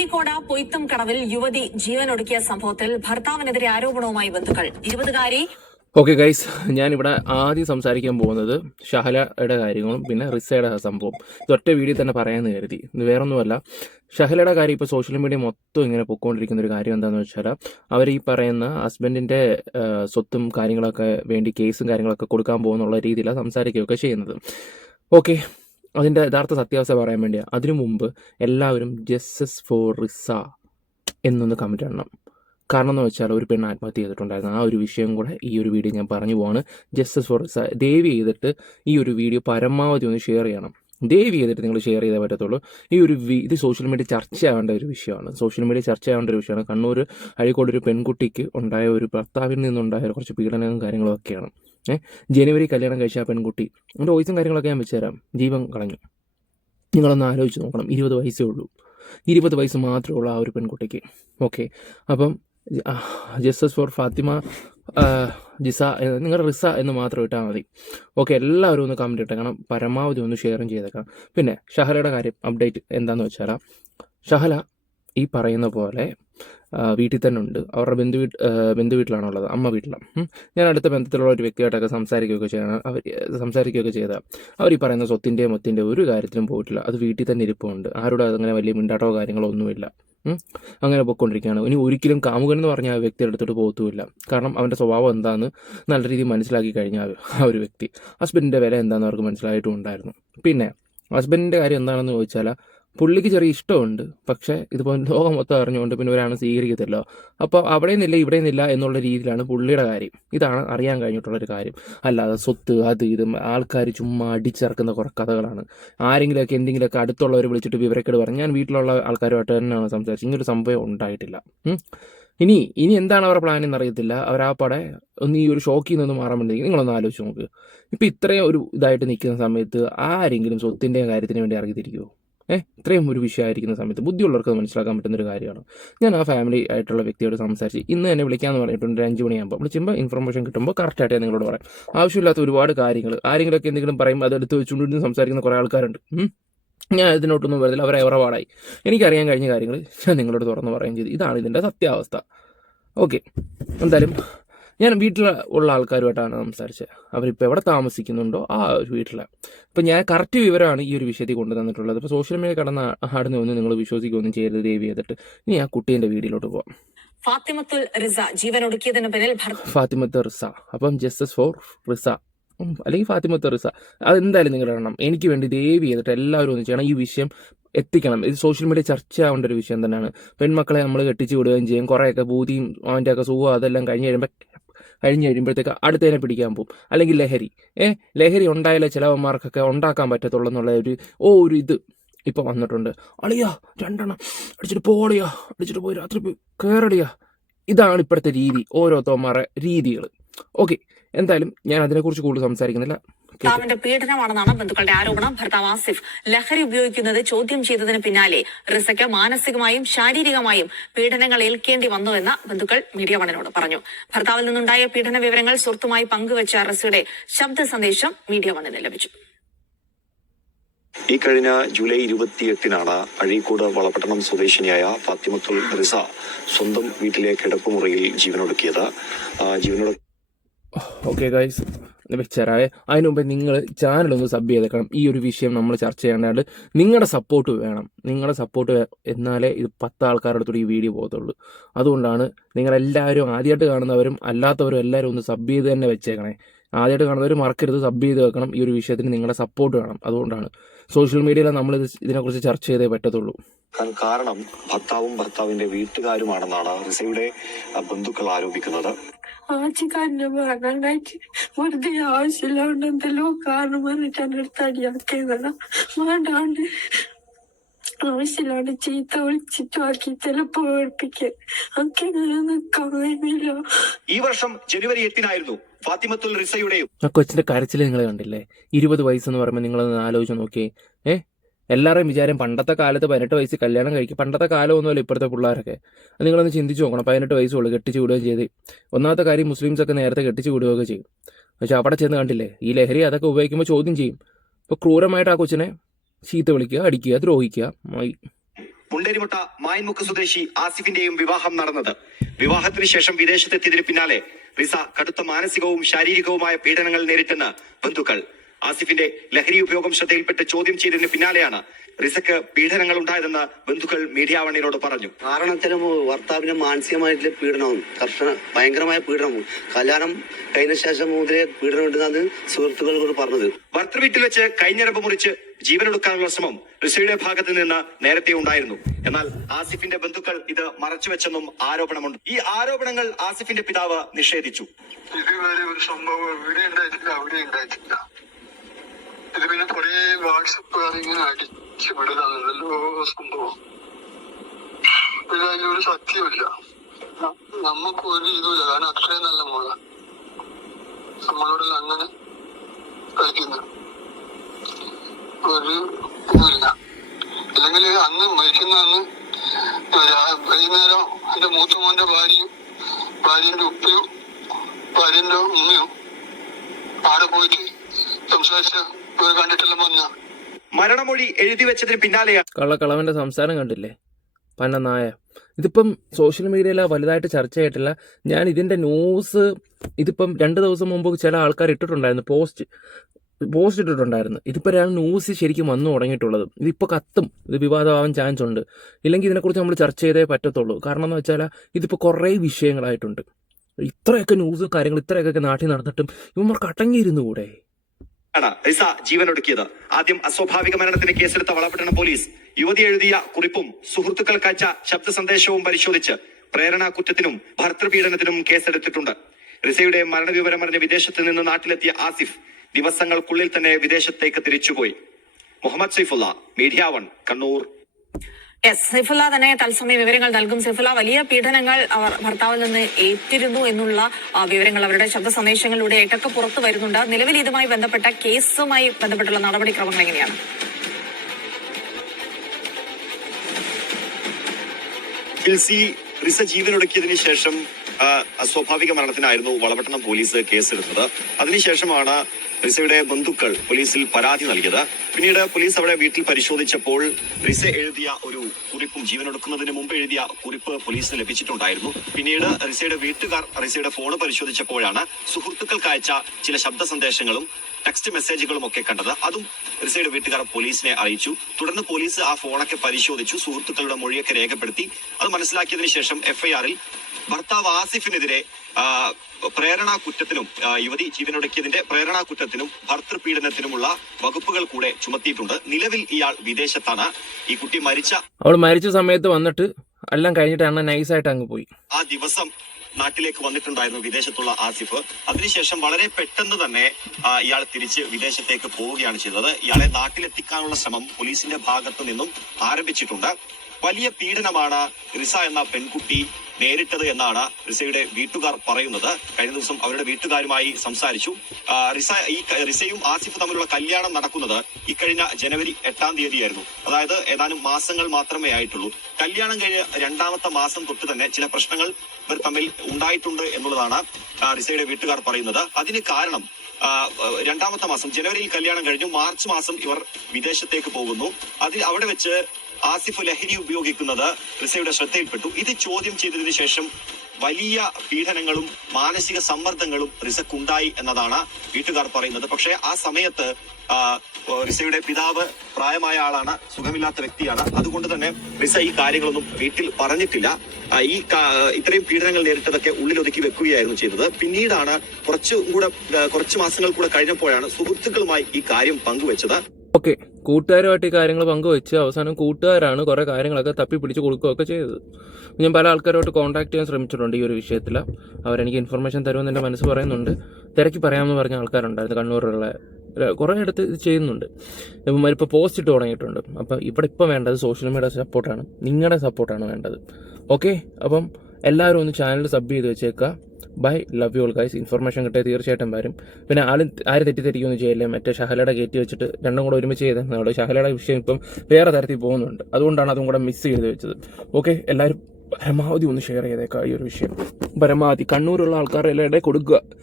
അഴീക്കോട് പൊയ്ത്തും കടവിൽ യുവതി ജീവനൊടുക്കിയ സംഭവത്തിൽ ഭർത്താവിനെതിരെ ആരോപണവുമായി ബന്ധുക്കൾ. 20-കാരി. ഓക്കെ ഗൈസ്, ഞാനിവിടെ ആദ്യം സംസാരിക്കാൻ പോകുന്നത് ഷഹലയുടെ കാര്യങ്ങളും പിന്നെ റിസയുടെ സംഭവം. ഇതൊറ്റ വീഡിയോ തന്നെ പറയാമെന്ന് കരുതി. ഇത് വേറൊന്നുമല്ല, ഷഹലയുടെ കാര്യം ഇപ്പോൾ സോഷ്യൽ മീഡിയ മൊത്തം ഇങ്ങനെ പൊയ്ക്കൊണ്ടിരിക്കുന്ന ഒരു കാര്യം എന്താണെന്ന് വെച്ചാൽ, അവർ ഈ പറയുന്ന ഹസ്ബൻഡിൻ്റെ സ്വത്തും കാര്യങ്ങളൊക്കെ വേണ്ടി കേസും കാര്യങ്ങളൊക്കെ കൊടുക്കാൻ പോകുന്നുള്ള രീതിയിലാണ് സംസാരിക്കുകയൊക്കെ ചെയ്യുന്നത്. ഓക്കെ, അതിൻ്റെ യഥാർത്ഥ സത്യാവസ്ഥ പറയാൻ വേണ്ടിയാണ്. അതിനു മുമ്പ് എല്ലാവരും ജസ്റ്റിസ് ഫോർ റിസ എന്നൊന്ന് കമൻറ്റ് ഇടണം. കാരണം എന്ന് വെച്ചാൽ ഒരു പെണ്ണ് ആത്മഹത്യ ചെയ്തിട്ടുണ്ടായിരുന്നു. ആ ഒരു വിഷയം കൂടെ ഈ ഒരു വീഡിയോ ഞാൻ പറഞ്ഞു പോവാണ്. ജസ്റ്റിസ് ഫോർ റിസ, ദയവ് ചെയ്തിട്ട് ഈ ഒരു വീഡിയോ പരമാവധി ഒന്ന് ഷെയർ ചെയ്യണം. ദയവ് ചെയ്തിട്ട് നിങ്ങൾ ഷെയർ ചെയ്തേ പറ്റത്തുള്ളൂ. ഇത് സോഷ്യൽ മീഡിയ ചർച്ചയാവേണ്ട ഒരു വിഷയമാണ്. കണ്ണൂർ അഴീക്കോട് ഒരു പെൺകുട്ടിക്ക് ഉണ്ടായ ഒരു ഭർത്താവിൽ നിന്നുണ്ടായ കുറച്ച് പീഡനവും കാര്യങ്ങളും ഒക്കെയാണ്. ജനുവരി കല്യാണം കഴിച്ച ആ പെൺകുട്ടി, എൻ്റെ വോയിസും കാര്യങ്ങളൊക്കെ ഞാൻ വെച്ചുതരാം, ജീവൻ കളഞ്ഞു. നിങ്ങളൊന്ന് ആലോചിച്ച് നോക്കണം. 20 വയസ്സേ ഉള്ളൂ. 20 വയസ്സ് മാത്രമേ ഉള്ളൂ ആ ഒരു പെൺകുട്ടിക്ക്. ഓക്കെ, അപ്പം ജസ്റ്റിസ് ഫോർ ഫാത്തിമ ജിസ, നിങ്ങൾ റിസ എന്ന് മാത്രം ഇട്ടാൽ മതി. ഓക്കെ, എല്ലാവരും ഒന്ന് കമൻറ്റ് ഇട്ടേക്കണം, പരമാവധി ഒന്ന് ഷെയറും ചെയ്തേക്കണം. പിന്നെ ഷഹലയുടെ കാര്യം അപ്ഡേറ്റ് എന്താണെന്ന് വെച്ചാൽ, ഷഹല ഈ പറയുന്ന പോലെ വീട്ടിൽ തന്നെ ഉണ്ട്. അവരുടെ ബന്ധുവീട്ടിലാണുള്ളത്, അമ്മ വീട്ടിലാണ്. ഞാൻ അടുത്ത ബന്ധത്തിലുള്ള ഒരു വ്യക്തിയായിട്ടൊക്കെ സംസാരിക്കുകയൊക്കെ ചെയ്താൽ അവർ ഈ പറയുന്ന സ്വത്തിൻ്റെയും മൊത്തിൻ്റെ ഒരു കാര്യത്തിലും പോയിട്ടില്ല. അത് വീട്ടിൽ തന്നെ ഇരിപ്പുണ്ട്. ആരോടും അതങ്ങനെ വലിയ മിണ്ടാട്ടോ കാര്യങ്ങളോ ഒന്നുമില്ല. അങ്ങനെ പോയിക്കൊണ്ടിരിക്കുകയാണ്. ഇനി ഒരിക്കലും കാമുകൻ എന്ന് പറഞ്ഞാൽ ആ വ്യക്തി എടുത്തിട്ട് പോകത്തുമില്ല. കാരണം അവൻ്റെ സ്വഭാവം എന്താണെന്ന് നല്ല രീതിയിൽ മനസ്സിലാക്കി കഴിഞ്ഞാൽ ആ ഒരു വ്യക്തി, ഹസ്ബൻഡിൻ്റെ വില എന്താണെന്ന് അവർക്ക് മനസ്സിലായിട്ടും ഉണ്ടായിരുന്നു. പിന്നെ ഹസ്ബൻഡിൻ്റെ കാര്യം എന്താണെന്ന് ചോദിച്ചാൽ, പുള്ളിക്ക് ചെറിയ ഇഷ്ടമുണ്ട്, പക്ഷേ ഇതിപ്പോൾ ലോകം മൊത്തം അറിഞ്ഞുകൊണ്ട് പിന്നെ ഒരാണ് സ്വീകരിക്കത്തില്ല. അപ്പോൾ അവിടെ നിന്നില്ല ഇവിടെ നിന്നില്ല എന്നുള്ള രീതിയിലാണ് പുള്ളിയുടെ കാര്യം. ഇതാണ് അറിയാൻ കഴിഞ്ഞിട്ടുള്ളൊരു കാര്യം. അല്ലാതെ സ്വത്ത് അത് ഇതും ആൾക്കാർ ചുമ്മാ അടിച്ചിറക്കുന്ന കുറേ കഥകളാണ്. ആരെങ്കിലുമൊക്കെ എന്തെങ്കിലുമൊക്കെ അടുത്തുള്ളവർ വിളിച്ചിട്ട് വിവരക്കേട് പറഞ്ഞു. ഞാൻ വീട്ടിലുള്ള ആൾക്കാരുമായിട്ട് തന്നെയാണ് സംസാരിച്ചത്. ഇങ്ങനൊരു സംഭവം ഉണ്ടായിട്ടില്ല. ഇനി എന്താണ് അവരുടെ പ്ലാൻ എന്നറിയത്തില്ല. അവരാപ്പടെ ഒന്ന് ഈ ഒരു ഷോക്കിൽ നിന്ന് മാറാൻ വേണ്ടി നിങ്ങളൊന്ന് ആലോചിച്ച് നോക്ക്. ഇപ്പം ഇത്രയും ഒരു ഇതായിട്ട് നിൽക്കുന്ന സമയത്ത് ആരെങ്കിലും സ്വത്തിൻ്റെ കാര്യത്തിന് വേണ്ടി ഇറങ്ങിത്തിരിക്കുമോ? ഇത്രയും ഒരു വിഷയമായിരിക്കുന്ന സമയത്ത് ബുദ്ധിയുള്ളവർക്ക് മനസ്സിലാക്കാൻ പറ്റുന്നൊരു കാര്യമാണ്. ഞാൻ ആ ഫാമിലി ആയിട്ടുള്ള വ്യക്തിയോട് സംസാരിച്ച് ഇന്ന് തന്നെ വിളിക്കാമെന്ന് പറഞ്ഞിട്ടുണ്ട്. 5 മണിയാകുമ്പോൾ വിളിച്ചുമ്പോൾ ഇൻഫർമേഷൻ കിട്ടുമ്പോൾ കറക്റ്റായിട്ട് ഞാൻ നിങ്ങളോട് പറയാം. ആവശ്യമില്ലാത്ത ഒരുപാട് കാര്യങ്ങൾ ആരെങ്കിലുമൊക്കെ എന്തെങ്കിലും പറയുമ്പോൾ അതെടുത്ത് വെച്ചുകൊണ്ടിരുന്ന് സംസാരിക്കുന്ന കുറേ ആൾക്കാരുണ്ട്. ഞാൻ ഇതിനോട്ടൊന്നും വരുന്നില്ല. അവരെ പാടായി. എനിക്കറിയാൻ കഴിഞ്ഞ കാര്യങ്ങൾ ഞാൻ നിങ്ങളോട് തുറന്ന് പറയുകയും ചെയ്തു. ഇതാണ് ഇതിൻ്റെ സത്യാവസ്ഥ. ഓക്കെ, എന്തായാലും ഞാൻ വീട്ടിൽ ഉള്ള ആൾക്കാരുമായിട്ടാണ് സംസാരിച്ചത്. അവരിപ്പോൾ എവിടെ താമസിക്കുന്നുണ്ടോ ആ ഒരു വീട്ടിലാണ്. ഇപ്പം ഞാൻ കറക്റ്റ് വിവരമാണ് ഈ ഒരു വിഷയത്തിൽ കൊണ്ടുതന്നിട്ടുള്ളത്. ഇപ്പോൾ സോഷ്യൽ മീഡിയ കടന്ന് ആടുന്നൊന്നും നിങ്ങൾ വിശ്വസിക്കുകയൊന്നും ചെയ്യരുത് ദയവ് ചെയ്തിട്ട്. ഇനി ആ കുട്ടീൻ്റെ വീഡിയോയിലോട്ട് പോവാം. ഫാത്തിമത്തുൽ റിസ ജീവനൊടുക്കിയതിന് പിന്നിൽ ഫാത്തിമത്ത് റിസ, അപ്പം ജസ്റ്റിസ് ഫോർ റിസ അല്ലെങ്കിൽ ഫാത്തിമത്ത് റിസ, അതെന്തായാലും നിങ്ങൾ ഇടണം. എനിക്ക് വേണ്ടി ദയവ് ചെയ്തിട്ട് എല്ലാവരും ഒന്ന് ചെയ്യണം. ഈ വിഷയം എത്തിക്കണം. ഇത് സോഷ്യൽ മീഡിയ ചർച്ച ആവേണ്ട ഒരു വിഷയം തന്നെയാണ്. പെൺമക്കളെ നമ്മൾ കെട്ടിച്ച് വിടുകയും ചെയ്യും. കുറേയൊക്കെ ബൂതിയും അവൻ്റെ ഒക്കെ സുഖം അതെല്ലാം കഴിഞ്ഞ് കഴിയുമ്പോഴത്തേക്ക് അടുത്തതിനെ പിടിക്കാൻ പോകും. അല്ലെങ്കിൽ ലഹരി ഉണ്ടായാലേ ചിലവന്മാർക്കൊക്കെ ഉണ്ടാക്കാൻ പറ്റത്തുള്ളൂ എന്നുള്ള ഒരു ഇത് ഇപ്പോൾ വന്നിട്ടുണ്ട്. അളിയാ 2 എണ്ണം അടിച്ചിട്ട് പോളിയാ, അടിച്ചിട്ട് പോയി രാത്രി പോയി കയറടിയാ. ഇതാണ് ഇപ്പോഴത്തെ രീതി, ഓരോരുത്തന്മാരുടെ രീതികൾ. ഓക്കെ, എന്തായാലും ഞാൻ അതിനെക്കുറിച്ച് കൂടുതൽ സംസാരിക്കുന്നില്ല. ഭർത്താവിന്റെ പീഡനമാണെന്നാണ് ബന്ധുക്കളുടെ ആരോപണം. ഭർത്താവ് ആസിഫ് ലഹരി ഉപയോഗിക്കുന്നത് ചോദ്യം ചെയ്തതിന് പിന്നാലെ റിസയ്ക്ക് മാനസികമായും ശാരീരികമായും പീഡനങ്ങൾ ഏൽക്കേണ്ടി വന്നുവെന്ന് ബന്ധുക്കൾ മീഡിയ വണിനോട് പറഞ്ഞു. ഭർത്താവിൽ നിന്നുണ്ടായ പീഡന വിവരങ്ങൾ സുഹൃത്തുമായി പങ്കുവച്ച റിസയുടെ ശബ്ദ സന്ദേശം മീഡിയ വണിന് ലഭിച്ചു. ഈ കഴിഞ്ഞ ജൂലൈ 28-നാണ് അഴീക്കോട് വളപട്ടണം സ്വദേശിനിയായ ഫാത്തിമത്തുൽ റിസ സ്വന്തം വീട്ടിലെ കിടപ്പുമുറിയിൽ ജീവനൊടുക്കിയത്. Okay guys, വെച്ചേരാവേ. അതിന് മുമ്പേ നിങ്ങൾ ചാനലൊന്ന് സബ് ചെയ്തേക്കണം. ഈ ഒരു വിഷയം നമ്മൾ ചർച്ച ചെയ്യേണ്ടത് നിങ്ങളുടെ സപ്പോർട്ട് വേണം. നിങ്ങളുടെ സപ്പോർട്ട് എന്നാലേ ഇത് 10 ആൾക്കാരുടെ അടുത്തോടെ ഈ വീഡിയോ പോകത്തുള്ളൂ. അതുകൊണ്ടാണ് നിങ്ങളെല്ലാവരും ആദ്യമായിട്ട് കാണുന്നവരും അല്ലാത്തവരും എല്ലാവരും ഒന്ന് സബ് ചെയ്ത് തന്നെ വെച്ചേക്കണേ. ആദ്യമായിട്ട് കാണുന്നവർ മറക്കരുത്, സബ് ചെയ്ത് വെക്കണം. ഈ ഒരു വിഷയത്തിന് നിങ്ങളുടെ സപ്പോർട്ട് വേണം. അതുകൊണ്ടാണ് സോഷ്യൽ മീഡിയയിൽ നമ്മൾ ഇതിനെക്കുറിച്ച് ചർച്ച ചെയ്തേ പറ്റത്തുള്ളൂ. കാരണം ഭർത്താവിന്റെ വീട്ടുകാരുമാണെന്നാണ് റിസയുടെ ബന്ധുക്കൾ ആരോപിക്കുന്നത്. ആച്ചിക്കാരൻ്റെ മകനായിട്ട് വെറുതെ ആവശ്യമില്ലാണ്ട് എന്തെല്ലോ കാരണം പറഞ്ഞിട്ട് എൻ്റെ അടുത്ത് അടിയാക്കിയതാണ്. വേണ്ടാണ്ട് ആവശ്യമില്ലാണ്ട് ചീത്ത വിളിച്ചിട്ടും ആക്കി ചിലപ്പോ പേടിപ്പിക്കാൻ ഒക്കെ നിൽക്കാൻ കഴിയുന്നില്ല. ഈ വർഷം ജനുവരി 8-നായിരുന്നു ഫാത്തിമത്തുൽ റിസയുടെയും ആ കൊച്ചിന്റെ കരച്ചിൽ നിങ്ങൾ കണ്ടില്ലേ? 20 വയസ്സെന്ന് പറയുമ്പോൾ നിങ്ങളൊന്ന് ആലോചിച്ച് നോക്കിയേ. എല്ലാവരുടെയും വിചാരം പണ്ടത്തെ കാലത്ത് 18 വയസ്സിൽ കല്യാണം കഴിക്കും. പണ്ടത്തെ കാലമൊന്നുമല്ല ഇപ്പോഴത്തെ പിള്ളേരൊക്കെ. നിങ്ങളൊന്ന് ചിന്തിച്ച് നോക്കണം. 18 വയസ്സുള്ളൂ, കെട്ടിച്ച് വിടുകയും ചെയ്ത്. ഒന്നാമത്തെ കാര്യം, മുസ്ലിംസൊക്കെ നേരത്തെ കെട്ടിച്ച് വിടുകയൊക്കെ ചെയ്യും. പക്ഷെ അവിടെ ചെന്ന് കണ്ടില്ലേ, ഈ ലഹരി അതൊക്കെ ഉപയോഗിക്കുമ്പോൾ ചോദ്യം ചെയ്യും. ഇപ്പോൾ ക്രൂരമായിട്ട് ആ കൊച്ചിനെ ചീത്ത വിളിക്കുക, അടിക്കുക, ദ്രോഹിക്കുക. മുണ്ടേരിമുട്ട മായൻമുക്ക് സ്വദേശി ആസിഫിന്റെയും വിവാഹം നടന്നത്. വിവാഹത്തിന് ശേഷം വിദേശത്തെത്തിയതിന് പിന്നാലെ റിസ കടുത്ത മാനസികവും ശാരീരികവുമായ പീഡനങ്ങൾ നേരിട്ടെന്ന് ബന്ധുക്കൾ. ആസിഫിന്റെ ലഹരി ഉപയോഗം ശ്രദ്ധയിൽപ്പെട്ട് ചോദ്യം ചെയ്തതിന് പിന്നാലെയാണ് റിസക്ക് പീഡനങ്ങൾ ഉണ്ടായതെന്ന് ബന്ധുക്കൾ മീഡിയ വണ്ണിനോട് പറഞ്ഞു. കാരണത്തിന് ഭർത്താവിന് മാനസികമായിട്ടുള്ള പീഡനവും ഭയങ്കരമായ പീഡനവും കല്യാണം കഴിഞ്ഞ ശേഷം മുതലേ പീഡനം ഉണ്ടെന്നാണ് സുഹൃത്തുക്കളോട് പറഞ്ഞത്. ഭർത്തൃവീട്ടിൽ വെച്ച് കൈഞ്ഞരമ്പ് മുറിച്ച് ജീവനൊടുക്കാനുള്ള ശ്രമം റിസയുടെ ഭാഗത്ത് നിന്ന് നേരത്തെ ഉണ്ടായിരുന്നു. എന്നാൽ ആസിഫിന്റെ ബന്ധുക്കൾ ഇത് മറച്ചുവെച്ചെന്നും ആരോപണമുണ്ട്. ഈ ആരോപണങ്ങൾ ആസിഫിന്റെ പിതാവ് നിഷേധിച്ചു. ഇതുവരെ ഒരു സംഭവം ഇവിടെ ഉണ്ടായിട്ടില്ല, അവിടെ ഉണ്ടായിട്ടില്ല. ഇത് പിന്നെ കുറെ വാട്സപ്പ് ഇങ്ങനെ അടിച്ചു വിടലാണല്ലോ സംഭവം. ഇതിലൊരു സത്യമില്ല, നമുക്ക് ഒരു ഇതുമില്ല. കാരണം അത്രയും നല്ല മോള നമ്മളോട് അങ്ങനെ കളിക്കുന്നു ഒരു ഇതുമില്ല. അല്ലെങ്കിൽ അന്ന് മരിക്കുന്ന അന്ന് വൈകുന്നേരം എന്റെ മൂത്തമോന്റെ ഭാര്യന്റെ ഉപ്പയും ഭാര്യന്റെ ഉമ്മയും ആടെ പോയിട്ട് സംസാരിച്ച് കണ്ടിട്ടെല്ലാം വന്ന മരണമൊഴി എഴുതി വെച്ചതിന് പിന്നാലെയാണ് കള്ളക്കളവൻ്റെ സംസാരം കണ്ടില്ലേ, പന്ന നായ. ഇതിപ്പം സോഷ്യൽ മീഡിയയിൽ വലുതായിട്ട് ചർച്ച ചെയ്തിട്ടില്ല. ഞാൻ ഇതിൻ്റെ ന്യൂസ് ഇതിപ്പം 2 ദിവസം മുമ്പ് ചില ആൾക്കാർ ഇട്ടിട്ടുണ്ടായിരുന്നു, പോസ്റ്റ് ഇട്ടിട്ടുണ്ടായിരുന്നു. ഇതിപ്പോൾ ന്യൂസ് ശരിക്കും വന്നു തുടങ്ങിയിട്ടുള്ളത്. ഇതിപ്പോൾ കത്തും, ഇത് വിവാദമാവാൻ ചാൻസ് ഉണ്ട്. ഇല്ലെങ്കിൽ ഇതിനെക്കുറിച്ച് നമ്മൾ ചർച്ച ചെയ്തേ പറ്റത്തുള്ളൂ. കാരണം എന്ന് വെച്ചാൽ ഇതിപ്പോൾ കുറേ വിഷയങ്ങളായിട്ടുണ്ട്. ഇത്രയൊക്കെ ന്യൂസ് കാര്യങ്ങൾ ഇത്രയൊക്കെ നാട്ടിൽ നടന്നിട്ടും ഇവന്മാർക്ക് അടങ്ങിയിരുന്നു കൂടെ. റിസ ജീവനൊടുക്കിയത്. ആദ്യം അസ്വാഭാവിക മരണത്തിന് കേസെടുത്ത വളപട്ടണം പോലീസ് യുവതി എഴുതിയ കുറിപ്പും സുഹൃത്തുക്കൾക്കയച്ച ശബ്ദ സന്ദേശവും പരിശോധിച്ച് പ്രേരണാ കുറ്റത്തിനും ഭർത്തൃപീഡനത്തിനും കേസെടുത്തിട്ടുണ്ട്. റിസയുടെ മരണവിവരം അറിഞ്ഞ് വിദേശത്ത് നിന്ന് നാട്ടിലെത്തിയ ആസിഫ് ദിവസങ്ങൾക്കുള്ളിൽ തന്നെ വിദേശത്തേക്ക് തിരിച്ചുപോയി. Muhammad Saifulla, media one, Kannur. സൈഫുള്ള തന്നെ തത്സമയ വിവരങ്ങൾ നൽകും. സൈഫുള്ള, വലിയ പീഡനങ്ങൾ അവർ ഭർത്താവിൽ നിന്ന് ഏറ്റിരുന്നു എന്നുള്ള വിവരങ്ങൾ അവരുടെ ശബ്ദ സന്ദേശങ്ങളിലൂടെ ആയിട്ടൊക്കെ പുറത്തു വരുന്നുണ്ട്. നിലവിൽ ഇതുമായി ബന്ധപ്പെട്ട കേസുമായി ബന്ധപ്പെട്ടുള്ള നടപടിക്രമങ്ങൾ എങ്ങനെയാണ്? റിസ ജീവനൊടുക്കിയതിനു ശേഷം അസ്വാഭാവിക മരണത്തിനായിരുന്നു വളപട്ടണം പോലീസ് കേസെടുത്തത്. അതിനുശേഷമാണ് റിസയുടെ ബന്ധുക്കൾ പോലീസിൽ പരാതി നൽകിയത്. പിന്നീട് പോലീസ് അവിടെ വീട്ടിൽ പരിശോധിച്ചപ്പോൾ റിസ എഴുതിയ ഒരു കുറിപ്പും ജീവനൊടുക്കുന്നതിന് മുമ്പ് എഴുതിയ കുറിപ്പ് പോലീസിന് ലഭിച്ചിട്ടുണ്ടായിരുന്നു. പിന്നീട് റിസയുടെ വീട്ടുകാർ റിസയുടെ ഫോൺ പരിശോധിച്ചപ്പോഴാണ് സുഹൃത്തുക്കൾക്ക് അയച്ച ചില ശബ്ദ സന്ദേശങ്ങളും ടെക്സ്റ്റ് മെസ്സേജുകളും ഒക്കെ കണ്ടത്. അതും റിസയുടെ വീട്ടുകാർ പോലീസിനെ അറിയിച്ചു. തുടർന്ന് പോലീസ് ആ ഫോണൊക്കെ പരിശോധിച്ചു, സുഹൃത്തുക്കളുടെ മൊഴിയൊക്കെ രേഖപ്പെടുത്തി. അത് മനസ്സിലാക്കിയതിനു ശേഷം എഫ്ഐആറിൽ ഭർത്താവ് ആസിഫിനെതിരെ പ്രേരണാ കുറ്റത്തിനും യുവതി ജീവനൊടുക്കിയതിന്റെ പ്രേരണാ കുറ്റത്തിനും ഭർത്തൃപീഡനത്തിനുമുള്ള വകുപ്പുകൾ കൂടെ ചുമത്തിയിട്ടുണ്ട്. നിലവിൽ ഇയാൾ വിദേശത്താണ്. ഈ കുട്ടി അവൾ മരിച്ച സമയത്ത് വന്നിട്ട് എല്ലാം കഴിഞ്ഞിട്ടാണ് നൈസായിട്ട് അങ്ങ് പോയി. ആ ദിവസം നാട്ടിലേക്ക് വന്നിട്ടുണ്ടായിരുന്നു വിദേശത്തുള്ള ആസിഫ്. അതിനുശേഷം വളരെ പെട്ടെന്ന് തന്നെ ഇയാൾ തിരിച്ച് വിദേശത്തേക്ക് പോവുകയാണ് ചെയ്തത്. ഇയാളെ നാട്ടിലെത്തിക്കാനുള്ള ശ്രമം പോലീസിന്റെ ഭാഗത്തു നിന്നും ആരംഭിച്ചിട്ടുണ്ട്. വലിയ പീഡനമാണ് റിസ എന്ന പെൺകുട്ടി നേരിട്ടത് എന്നാണ് റിസയുടെ വീട്ടുകാർ പറയുന്നത്. കഴിഞ്ഞ ദിവസം അവരുടെ വീട്ടുകാരുമായി സംസാരിച്ചു. റിസയും ആസിഫ് തമ്മിലുള്ള കല്യാണം നടക്കുന്നത് ഇക്കഴിഞ്ഞ ജനുവരി 8-ാം തീയതിയായിരുന്നു. അതായത് ഏതാനും മാസങ്ങൾ മാത്രമേ ആയിട്ടുള്ളൂ. കല്യാണം കഴിഞ്ഞ് 2ാമത്തെ മാസം തൊട്ട് തന്നെ ചില പ്രശ്നങ്ങൾ ഇവർ തമ്മിൽ ഉണ്ടായിട്ടുണ്ട് എന്നുള്ളതാണ് റിസയുടെ വീട്ടുകാർ പറയുന്നത്. അതിന് കാരണം 2ാമത്തെ മാസം ജനുവരിയിൽ കല്യാണം കഴിഞ്ഞു, മാർച്ച് മാസം ഇവർ വിദേശത്തേക്ക് പോകുന്നു. അവിടെ വെച്ച് ആസിഫ് ലഹരി ഉപയോഗിക്കുന്നത് റിസയുടെ ശ്രദ്ധയിൽപ്പെട്ടു. ഇത് ചോദ്യം ചെയ്തതിനു ശേഷം വലിയ പീഡനങ്ങളും മാനസിക സമ്മർദ്ദങ്ങളും റിസക്കുണ്ടായി എന്നതാണ് വീട്ടുകാർ പറയുന്നത്. പക്ഷേ ആ സമയത്ത് റിസയുടെ പിതാവ് പ്രായമായ ആളാണ്, സുഖമില്ലാത്ത വ്യക്തിയാണ്. അതുകൊണ്ട് തന്നെ റിസ ഈ കാര്യങ്ങളൊന്നും വീട്ടിൽ പറഞ്ഞിട്ടില്ല. ഇത്രയും പീഡനങ്ങൾ നേരിട്ടതൊക്കെ ഉള്ളിലൊതുക്കി വെക്കുകയായിരുന്നു ചെയ്തത്. പിന്നീടാണ് കുറച്ച് മാസങ്ങൾ കൂടെ കഴിഞ്ഞപ്പോഴാണ് സുഹൃത്തുക്കളുമായി ഈ കാര്യം പങ്കുവെച്ചത്. ഓക്കെ, കൂട്ടുകാരുമായിട്ട് ഈ കാര്യങ്ങൾ പങ്കുവെച്ച് അവസാനം കൂട്ടുകാരാണ് കുറേ കാര്യങ്ങളൊക്കെ തപ്പി പിടിച്ച് കൊടുക്കുകയൊക്കെ ചെയ്തത്. ഞാൻ പല ആൾക്കാരുമായിട്ട് കോൺടാക്ട് ചെയ്യാൻ ശ്രമിച്ചിട്ടുണ്ട് ഈ ഒരു വിഷയത്തിൽ. അവരെനിക്ക് ഇൻഫർമേഷൻ തരുമെന്ന് എൻ്റെ മനസ്സ് പറയുന്നുണ്ട്. തിരക്കി പറയാമെന്ന് പറഞ്ഞ ആൾക്കാരുണ്ടായിരുന്നു. കണ്ണൂരിലുള്ള കുറേ ഇടത്ത് ഇത് ചെയ്യുന്നുണ്ട്. ഇപ്പോൾ പോസ്റ്റ് ഇട്ട് തുടങ്ങിയിട്ടുണ്ട്. അപ്പം ഇപ്പം വേണ്ടത് സോഷ്യൽ മീഡിയ സപ്പോർട്ടാണ്, നിങ്ങളുടെ സപ്പോർട്ടാണ് വേണ്ടത്. ഓക്കെ, അപ്പം എല്ലാവരും ഒന്ന് ചാനൽ സബ് ചെയ്ത് വെച്ചേക്കുക. Bye, love you all guys. Information കിട്ടിയാൽ തീർച്ചയായിട്ടും വരും. പിന്നെ ആരും തെറ്റിദ്ധരിക്കൊന്നും ചെയ്യില്ലേ. മറ്റേ ഷഹലയുടെ കയറ്റി വെച്ചിട്ട് രണ്ടും കൂടെ ഒരുമിച്ച് ചെയ്തത്. ഷഹലയുടെ വിഷയം ഇപ്പം വേറെ തരത്തിൽ പോകുന്നുണ്ട്, അതുകൊണ്ടാണ് അതും കൂടെ മിസ് ചെയ്ത് വെച്ചത്. ഓക്കെ, എല്ലാവരും പരമാവധി ഒന്ന് ഷെയർ ചെയ്തേക്കാം ഈ ഒരു വിഷയം. പരമാവധി കണ്ണൂരുള്ള ആൾക്കാരുടെ ഇടയിൽ കൊടുക്കുക.